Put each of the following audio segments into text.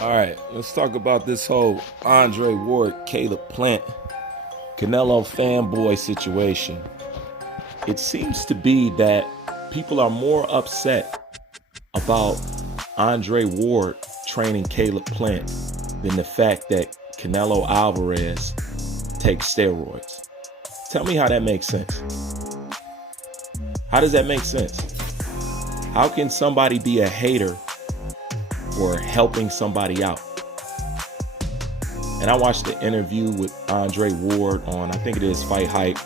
All right, let's talk about this whole Andre Ward, Caleb Plant, Canelo fanboy situation. It seems to be that people are more upset about Andre Ward training Caleb Plant than the fact that Canelo Alvarez takes steroids. Tell me how that makes sense. How does that make sense? How can somebody be a hater for helping somebody out? And I watched the interview with Andre Ward on, I think it is Fight Hype,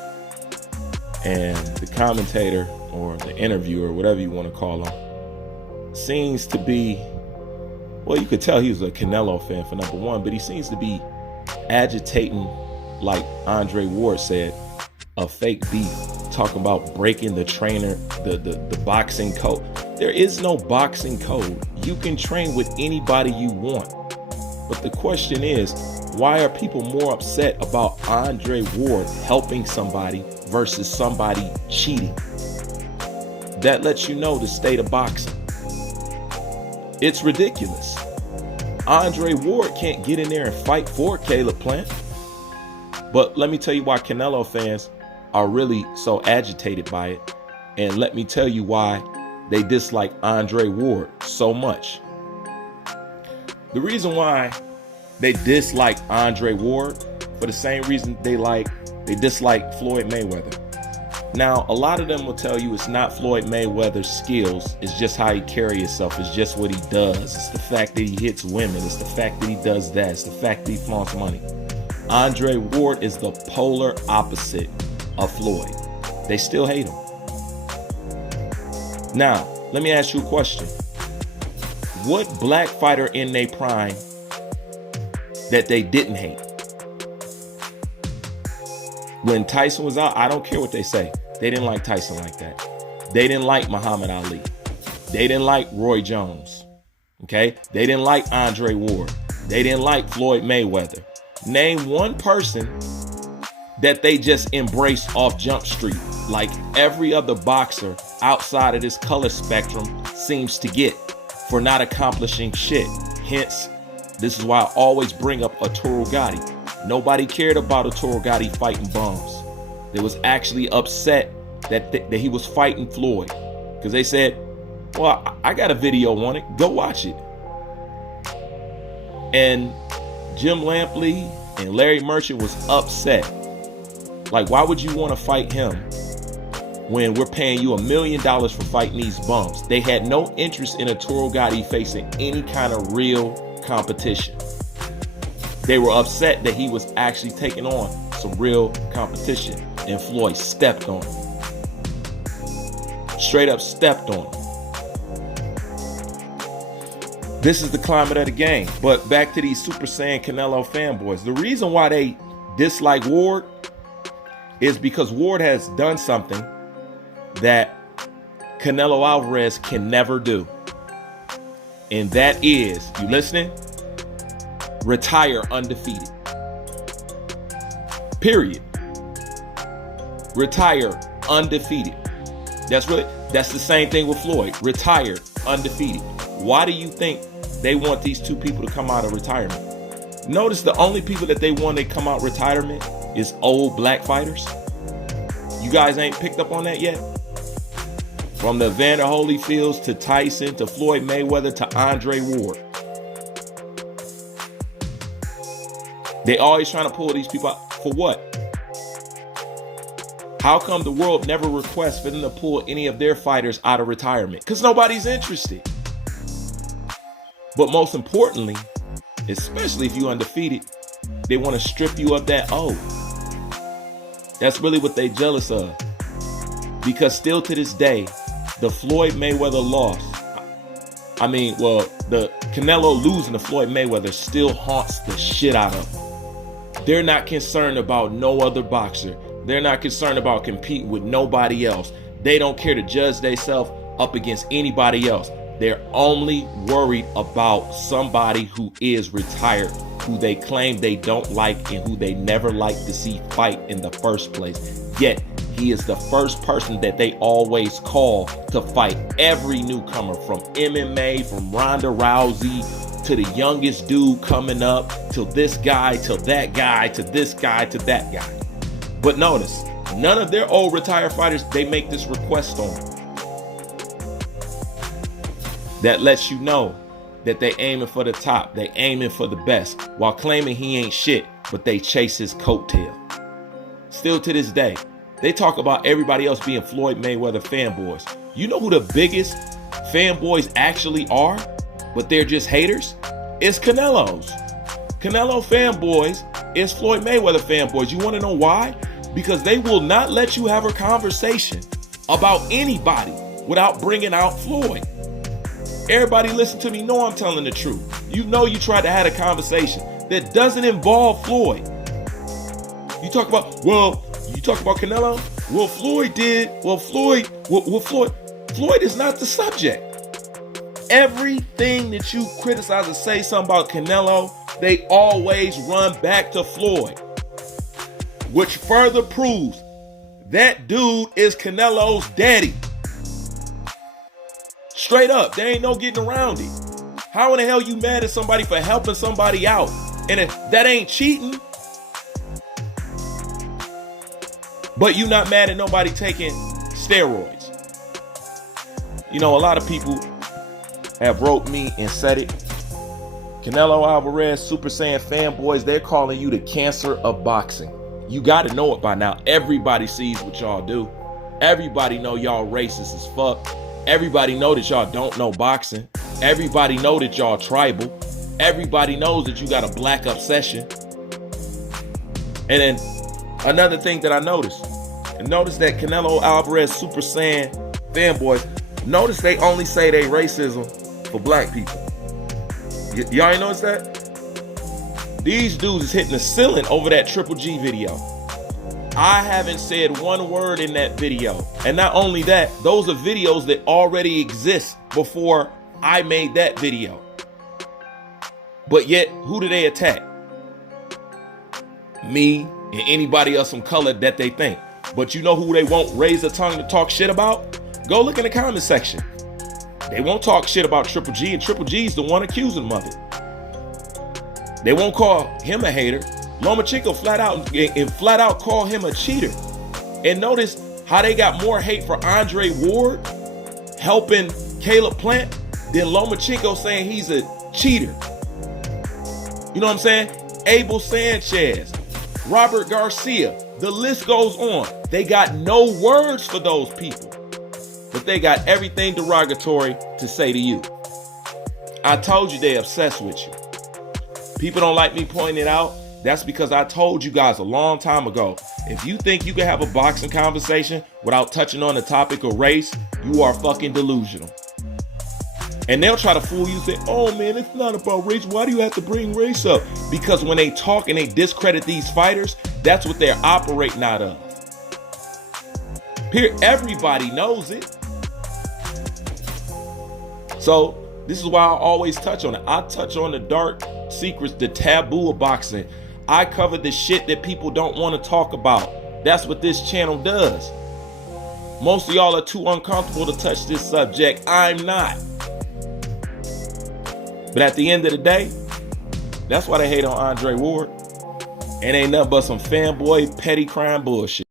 and the commentator or the interviewer, whatever you want to call him, seems to be, well, you could tell he was a Canelo fan for number one, but he seems to be agitating, like Andre Ward said, a fake beef, talking about breaking the trainer, the boxing code. There is no boxing code. You can train with anybody you want. But the question is, why are people more upset about Andre Ward helping somebody versus somebody cheating? That lets you know the state of boxing. It's ridiculous. Andre Ward can't get in there and fight for Caleb Plant. But let me tell you why Canelo fans are really so agitated by it. And let me tell you why they dislike Andre Ward so much. The reason why they dislike Andre Ward, for the same reason they dislike Floyd Mayweather. Now, a lot of them will tell you it's not Floyd Mayweather's skills, it's just how he carries himself, it's just what he does, it's the fact that he hits women, it's the fact that he does that, it's the fact that he flaunts money. Andre Ward is the polar opposite of Floyd. They still hate him. Now, let me ask you a question. What black fighter in their prime that they didn't hate? When Tyson was out, I don't care what they say. They didn't like Tyson like that. They didn't like Muhammad Ali. They didn't like Roy Jones. Okay? They didn't like Andre Ward. They didn't like Floyd Mayweather. Name one person that they just embraced off Jump Street, like every other boxer outside of this color spectrum seems to get, for not accomplishing shit. Hence, this is why I always bring up Arturo Gatti. Nobody cared about Arturo Gatti fighting bums. They was actually upset that he was fighting Floyd, because they said, well, I got a video on it, go watch it. And Jim Lampley and Larry Merchant was upset. Like, why would you want to fight him when we're paying you $1 million for fighting these bums? They had no interest in Arturo Gatti facing any kind of real competition. They were upset that he was actually taking on some real competition, and Floyd stepped on him. Straight up stepped on him. This is the climate of the game. But back to these Super Saiyan Canelo fanboys. The reason why they dislike Ward is because Ward has done something that Canelo Alvarez can never do. And that is, you listening? Retire undefeated. Period. Retire undefeated. That's the same thing with Floyd. Retire undefeated. Why do you think they want these two people to come out of retirement? Notice the only people that they want to come out retirement is old black fighters. You guys ain't picked up on that yet? From the Evander Holyfields to Tyson to Floyd Mayweather to Andre Ward. They always trying to pull these people out. For what? How come the world never requests for them to pull any of their fighters out of retirement? Because nobody's interested. But most importantly, especially if you're undefeated, they want to strip you of that O. That's really what they jealous of. Because still to this day, the Floyd Mayweather loss, the Canelo losing to Floyd Mayweather still haunts the shit out of them. They're not concerned about no other boxer. They're not concerned about competing with nobody else. They don't care to judge themselves up against anybody else. They're only worried about somebody who is retired, who they claim they don't like and who they never like to see fight in the first place. Yet, he is the first person that they always call to fight every newcomer, from MMA, from Ronda Rousey, to the youngest dude coming up, to this guy, to that guy, to this guy, to that guy. But notice, none of their old retired fighters, they make this request on. That lets you know that they aiming for the top, they aiming for the best, while claiming he ain't shit, but they chase his coattail. Still to this day, they talk about everybody else being Floyd Mayweather fanboys. You know who the biggest fanboys actually are, but they're just haters? It's Canelo's. Canelo fanboys is Floyd Mayweather fanboys. You want to know why? Because they will not let you have a conversation about anybody without bringing out Floyd. Everybody listen to me, know I'm telling the truth. You know you tried to have a conversation that doesn't involve Floyd. You talk about Canelo? Well, Floyd did. Floyd is not the subject. Everything that you criticize or say something about Canelo, they always run back to Floyd, which further proves that dude is Canelo's daddy. Straight up, there ain't no getting around it. How in the hell you mad at somebody for helping somebody out? And if that ain't cheating, but you not mad at nobody taking steroids. You know, a lot of people have wrote me and said it. Canelo Alvarez, Super Saiyan fanboys, they're calling you the cancer of boxing. You got to know it by now. Everybody sees what y'all do. Everybody know y'all racist as fuck. Everybody know that y'all don't know boxing. Everybody know that y'all tribal. Everybody knows that you got a black obsession. And then another thing that I noticed, that Canelo Alvarez Super Saiyan fanboys, notice they only say they racism for black people. Y'all ain't notice that? These dudes is hitting the ceiling over that Triple G video. I haven't said one word in that video. And not only that, those are videos that already exist before I made that video. But yet, who do they attack? Me and anybody else from color that they think. But you know who they won't raise their tongue to talk shit about? Go look in the comment section. They won't talk shit about Triple G, and Triple G's the one accusing them of it. They won't call him a hater. Lomachenko flat out call him a cheater. And notice how they got more hate for Andre Ward helping Caleb Plant than Lomachenko saying he's a cheater. You know what I'm saying? Abel Sanchez, Robert Garcia, the list goes on. They got no words for those people, but they got everything derogatory to say to you. I told you they obsessed with you. People don't like me pointing it out. That's because I told you guys a long time ago, if you think you can have a boxing conversation without touching on the topic of race, you are fucking delusional. And they'll try to fool you, say, oh man, it's not about race. Why do you have to bring race up? Because when they talk and they discredit these fighters, that's what they're operating out of. Everybody knows it. So this is why I always touch on it. I touch on the dark secrets, the taboo of boxing. I cover the shit that people don't want to talk about. That's what this channel does. Most of y'all are too uncomfortable to touch this subject. I'm not. But at the end of the day, that's why they hate on Andre Ward. And ain't nothing but some fanboy petty crime bullshit.